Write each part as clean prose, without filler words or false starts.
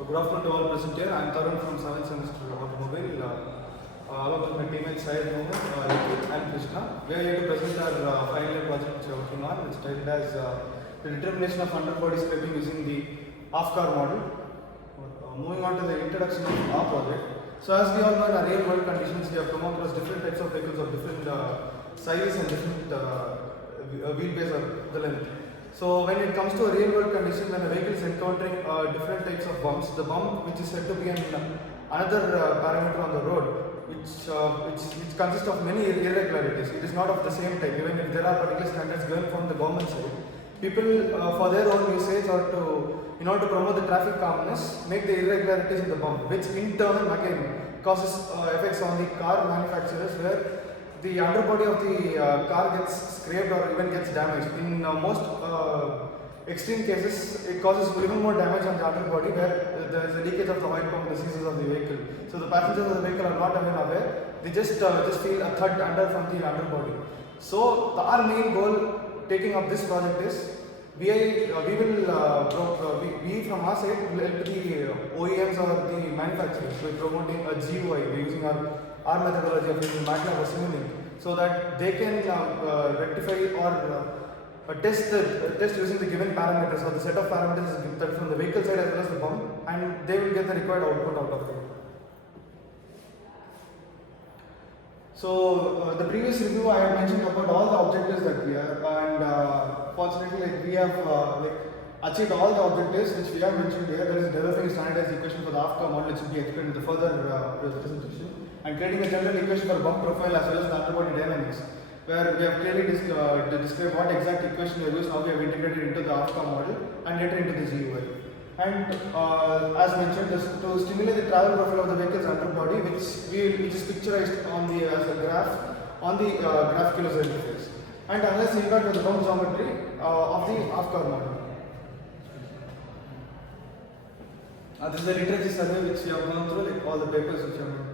So good afternoon to all present here. I am Tarun from 7th semester automobile. Along with my teammates Syed Mohammed, Ritik and Krishna. We are here to present our final year project which we are working on. It's titled as the determination of underbody scraping using the half-car model. Moving on to the introduction of our project. So as we all know, in our real world conditions, we have come across different types of vehicles of different sizes and different wheelbase or the length. So when it comes to a real world condition, when a vehicle is encountering different types of bumps, the bump which is said to be another parameter on the road, which consists of many irregularities. It is not of the same type, even if there are particular standards given from the government side. People, for their own usage or in order to promote the traffic calmness, make the irregularities in the bump, which in turn again causes effects on the car manufacturers, where the underbody of the car gets scraped or even gets damaged. In most extreme cases, it causes even more damage on the underbody, where there is a leakage of the oil pump, the seizures of the vehicle. So the passengers of the vehicle are not even aware. They just feel a thud under from the underbody. So our main goal taking up this project is we from our side will help the OEMs or the manufacturers by promoting a GUI. We're using our methodology of using MATLAB or Simulink, so that they can rectify or test using the given parameters or the set of parameters that from the vehicle side as well as the bump, and they will get the required output out of it. So the previous review I had mentioned about all the objectives that we have, and fortunately we have achieved all the objectives which we have mentioned here. There is developing a standardized equation for the half-car model, which will be explained in the further presentation, and creating a general equation for bump profile as well as the underbody dynamics, where we have clearly described what exact equation we have used, how we have integrated into the half-car model and later into the GUI. And as mentioned, to stimulate the travel profile of the vehicle's underbody, which is picturized on the as a graph on the graphical user interface, and analyze the impact of the bump geometry of the half-car model. This is the literature survey which we have gone through, like all the papers which we have done.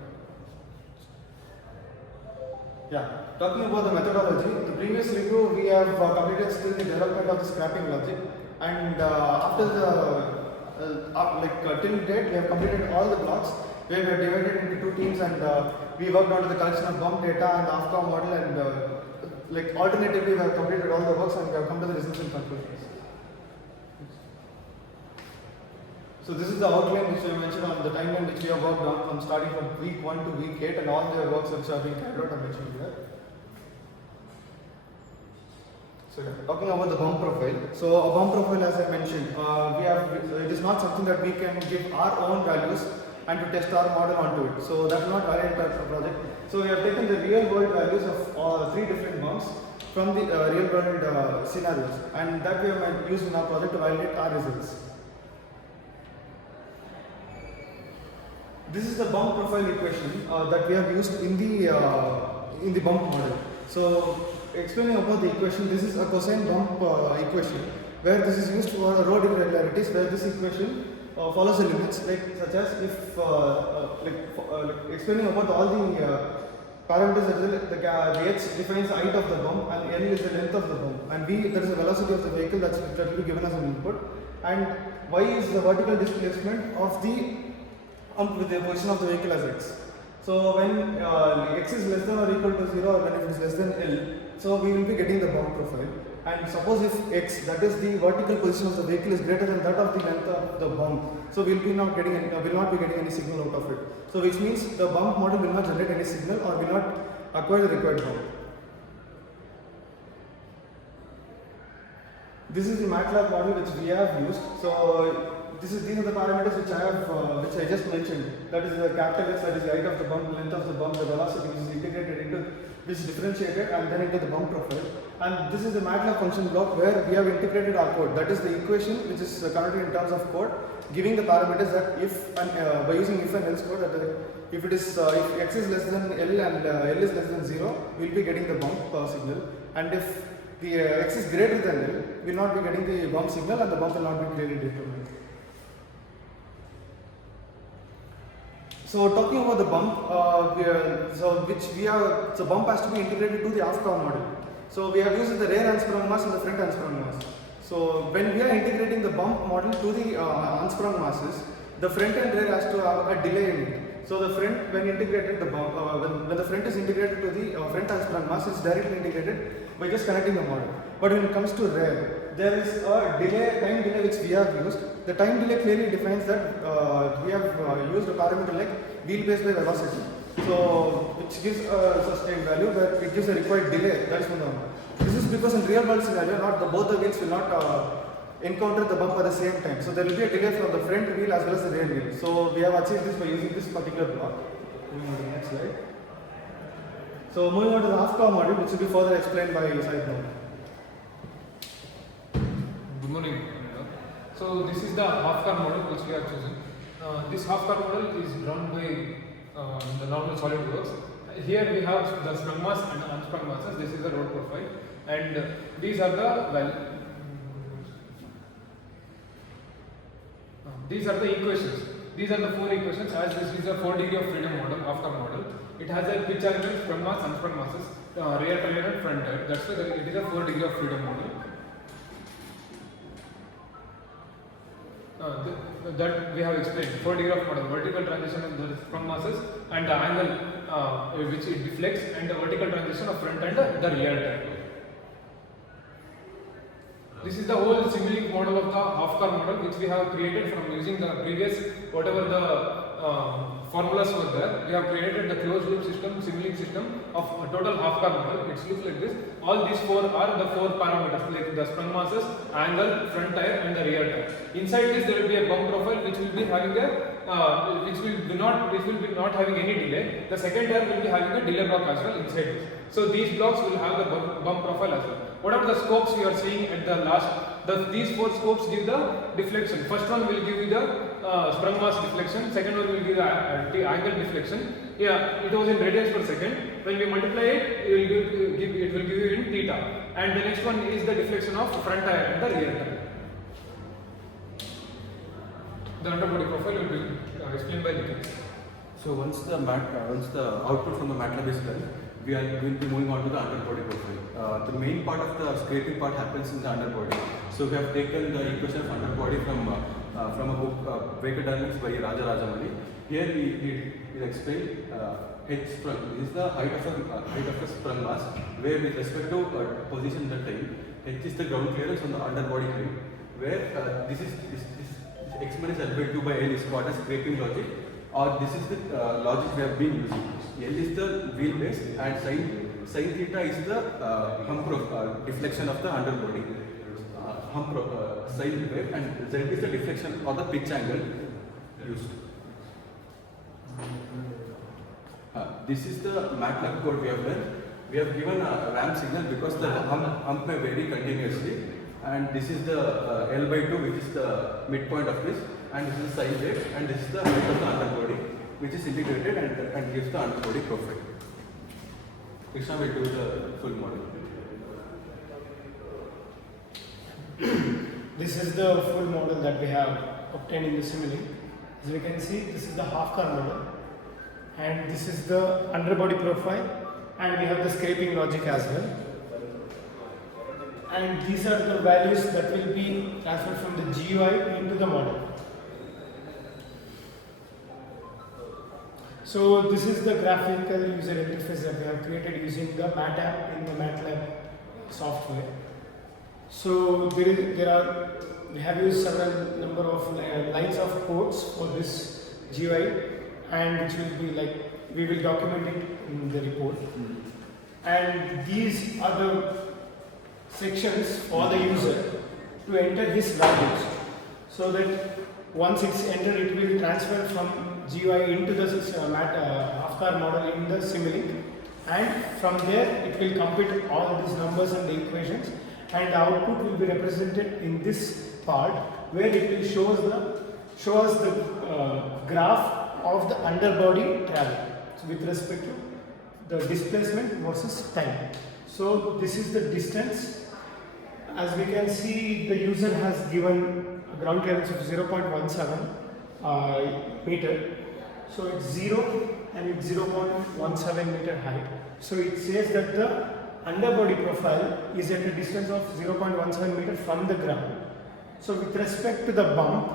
Yeah, talking about the methodology, the previous review we have completed still the development of the scrapping logic, and after the till date we have completed all the blocks, where we have divided into two teams, and we worked on the collection of bump data and the half-car model, and alternatively we have completed all the works and we have come to the results and conclusions. So this is the outline which we have mentioned on the timeline which we have worked on from starting from week 1 to week 8, and all the works which have been carried out are mentioned here. So talking about the bump profile. So a bump profile, as I mentioned, it is not something that we can give our own values and to test our model onto it. So that will not validate our project. So we have taken the real world values of 3 different bumps from the real world scenarios, and that we have used in our project to validate our results. This is the bump profile equation that we have used in the bump model. So explaining about the equation, this is a cosine bump equation, where this is used for road irregularities, where this equation follows the limits, such as if explaining about all the parameters, the h defines the height of the bump, and l is the length of the bump, and v, there is the velocity of the vehicle that will be given as an input, and y is the vertical displacement of the with the position of the vehicle as x. So when x is less than or equal to 0, or when it is less than L, so we will be getting the bump profile. And suppose if x, that is the vertical position of the vehicle, is greater than that of the length of the bump, so we will not be getting any signal out of it. So which means the bump model will not generate any signal or will not acquire the required bump. This is the MATLAB model which we have used. So these are the parameters which I just mentioned. That is the capital X, that is the height of the bump, length of the bump, the velocity which is integrated into, which is differentiated, and then into the bump profile. And this is the MATLAB function block where we have integrated our code. That is the equation which is converted in terms of code, giving the parameters that if by using if and else code, that if x is less than L and L is less than 0, we will be getting the bump signal, and if the x is greater than L, we will not be getting the bump signal, and the bump will not be clearly determined. So talking about the bump, so bump has to be integrated to the half-car model. So we have used the rear unsprung mass and the front unsprung mass. So when we are integrating the bump model to the unsprung masses, the front and rear has to have a delay in it. So the front, when integrated, when the front is integrated to the front unsprung mass, is directly integrated by just connecting the model. But when it comes to rear, there is a delay, time delay which we have used. The time delay clearly defines that we have used a parameter like wheelbase by velocity. So which gives a sustained value where it gives a required delay. That is one. This is because in real world scenario, both the wheels will not encounter the bump at the same time. So there will be a delay from the front wheel as well as the rear wheel. So we have achieved this by using this particular block. Moving on to the next slide. So moving on to the half car model, which will be further explained by Said now. Good morning. So this is the half car model which we are choosing. This half car model is drawn by the normal SolidWorks. Here we have the sprung mass and unsprung masses. This is the road profile, and these are the these are the equations. These are the 4 equations. As this is a 4 degree of freedom model, half car model. It has a pitch angle, sprung mass, unsprung masses, rear tire and front tire. That's why it is a 4 degree of freedom model. That we have explained. 4 degree of model, vertical transition of the sprung masses and the angle which it deflects, and the vertical transition of front and the rear tire. This is the whole Simulink model of the half car model which we have created from using the previous whatever the formulas were there. We have created the closed loop system, Simulink system of a total half car model. It looks like this. All these 4 are the 4 parameters like the sprung masses, angle, front tire and the rear tire. Inside this there will be a bump profile which will be having a which will be not having any delay. The second tire will be having a delay block as well inside this. So these blocks will have the bump profile as well. What are the scopes we are seeing at the last? These 4 scopes give the deflection. First one will give you the sprung mass deflection. Second one will give the angle deflection. Yeah, it was in radians per second. When we multiply it, it will give you in theta. And the next one is the deflection of front tire and the rear tire. The underbody profile will be explained by Nikhil. So once the output from the MATLAB is done, we will be moving on to the underbody profile. The main part of the scraping part happens in the underbody. So we have taken the equation of underbody from a book, Vega Dynamics by Raja Rajamani. Here we explain H sprung. This is the height of the sprung mass, where with respect to position the time, H is the ground clearance on the underbody height, where this exponent is L by 2 by L is called as scraping logic, or this is the logic we have been using. L is the wheelbase and sin theta is the deflection of the underbody, sine wave, and Z is the deflection or the pitch angle used. This is the MATLAB code we have done. We have given a ramp signal because the hump may vary continuously, and this is the L by 2 which is the midpoint of this, and this is the sine wave, and this is the height of the underbody which is integrated and gives the underbody profile. Krishna will do the full model. This is the full model that we have obtained in the Simulink. As we can see, this is the half car model, and this is the underbody profile, and we have the scraping logic as well. And these are the values that will be transferred from the GUI into the model. So this is the graphical user interface that we have created using the MATLAB in the MATLAB software. So we have used several number of lines of codes for this GUI, and which will be we will document it in the report. And these are the sections for the user to enter his values, so that once it's entered, it will transfer from GUI into the half car model in the Simulink, and from there it will compute all these numbers and the equations, and the output will be represented in this part, where it will show us the graph of the underbody travel, so with respect to the displacement versus time. So this is the distance. As we can see, the user has given a ground clearance of 0.17 meter. So it's 0 and it's 0.17 meter height. So it says that the underbody profile is at a distance of 0.17 meter from the ground. So with respect to the bump,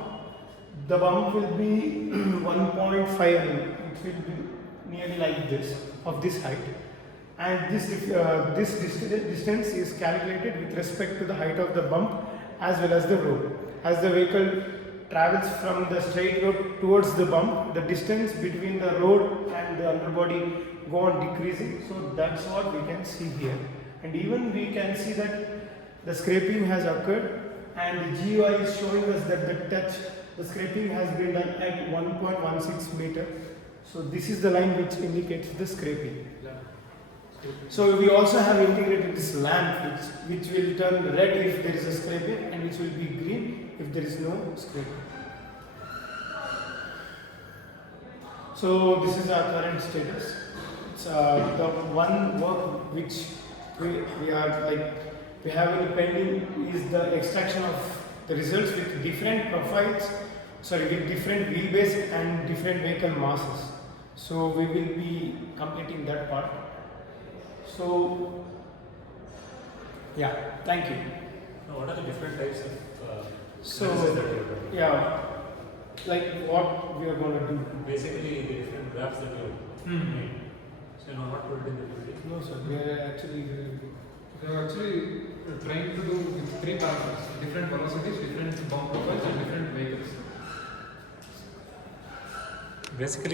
The bump will be 1.5 mm. It will be nearly like this, of this height. And this distance is calculated with respect to the height of the bump as well as the road. As the vehicle travels from the straight road towards the bump, the distance between the road and the underbody go on decreasing. So that's what we can see here. And even we can see that the scraping has occurred, and the GUI is showing us that the scraping has been done at 1.16 meter. So this is the line which indicates the scraping. So we also have integrated this lamp which will turn red if there is a scraping, and which will be green if there is no scraping. So this is our current status. It's the one work which we have in pending is the extraction of the results with different profiles, with different wheelbase and different vehicle masses. So we will be completing that part. So yeah, thank you. Now, what are the different types of So analysis that you have done? yeah, like what we are going to do. Basically, the different graphs that you have made. So, you know, not put it in the PPT. No sir, we are actually We are actually trying to do with 3 parameters: different velocities, different bump profiles, and different vehicles. Basically,